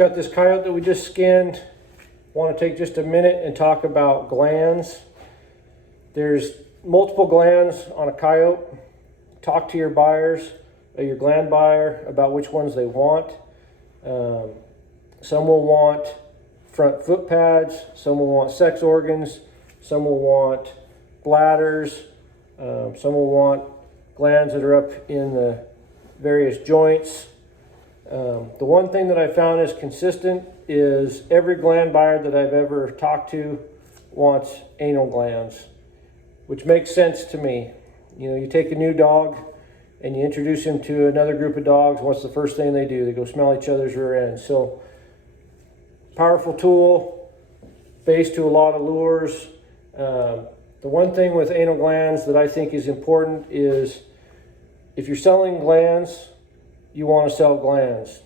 Got this coyote that we just skinned. Want to take just a minute and talk about glands. There's multiple glands on a coyote. Talk to your buyers, your gland buyer, about which ones they want. Some will want front foot pads, some will want sex organs, some will want bladders, some will want glands that are up in the various joints. The one thing that I found is consistent is every gland buyer that I've ever talked to wants anal glands, which makes sense to me. You know, you take a new dog and you introduce him to another group of dogs. What's the first thing they do? They go smell each other's rear ends. So, powerful tool, base to a lot of lures. The one thing with anal glands that I think is important is if you're selling glands, you want to sell glands.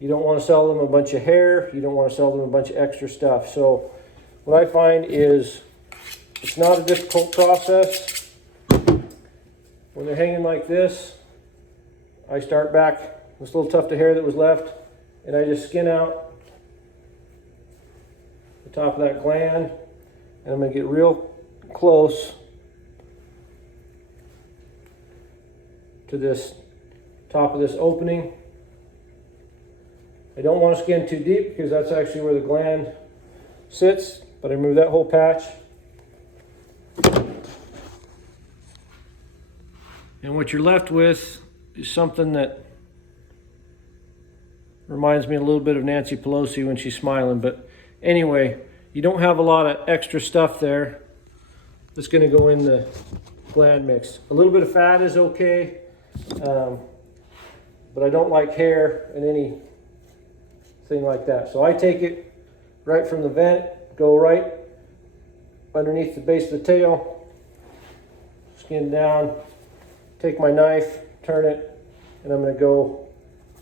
You don't want to sell them a bunch of hair. You don't want to sell them a bunch of extra stuff. So what I find is it's not a difficult process. When they're hanging like this, I start back this little tuft of hair that was left, and I just skin out the top of that gland, and I'm going to get real close to this top of this opening. I don't want to skin too deep because that's actually where the gland sits, but I remove that whole patch. And what you're left with is something that reminds me a little bit of Nancy Pelosi when she's smiling. But anyway, you don't have a lot of extra stuff there that's going to go in the gland mix. A little bit of fat is okay, but I don't like hair and anything like that. So I take it right from the vent, go right underneath the base of the tail, skin down, take my knife, turn it, and I'm going to go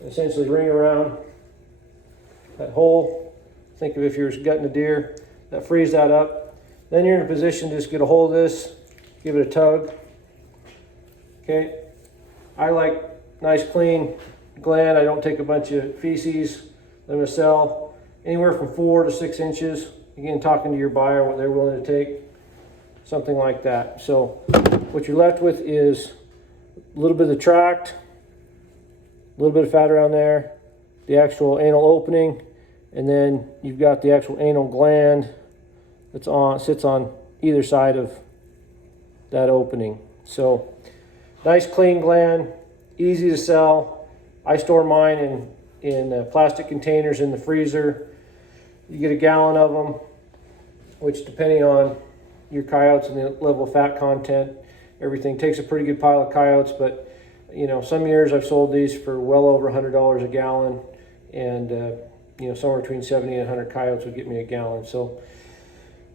essentially ring around that hole. Think of if you're gutting a deer, that frees that up. Then you're in a position to just get a hold of this, give it a tug. Okay, I like nice clean gland. I don't take a bunch of feces. I'm going to sell anywhere from 4 to 6 inches. Again, talking to your buyer, what they're willing to take, something like that. So what you're left with is a little bit of the tract, a little bit of fat around there, the actual anal opening, and then you've got the actual anal gland that's sits on either side of that opening. So nice clean gland, easy to sell. I store mine in plastic containers in the freezer. You get a gallon of them, which depending on your coyotes and the level of fat content, everything takes a pretty good pile of coyotes. But you know, some years I've sold these for well over $100 a gallon, and you know, somewhere between 70 and 100 coyotes would get me a gallon. So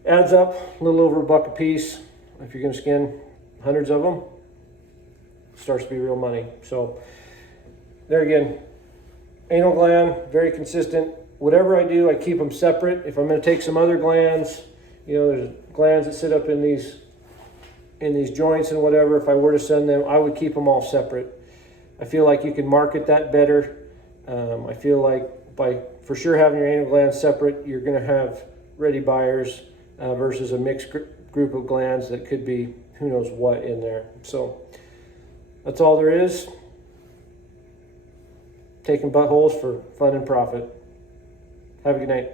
adds up a little over $1 a piece. If you're going to skin hundreds of them, it starts to be real money. So there again, anal gland, very consistent. Whatever I do, I keep them separate. If I'm going to take some other glands, you know, there's glands that sit up in these joints and whatever. If I were to send them, I would keep them all separate. I feel like you can market that better. I feel like by for sure having your anal glands separate, you're going to have ready buyers versus a mixed group of glands that could be who knows what in there. So that's all there is. Taking buttholes for fun and profit. Have a good night.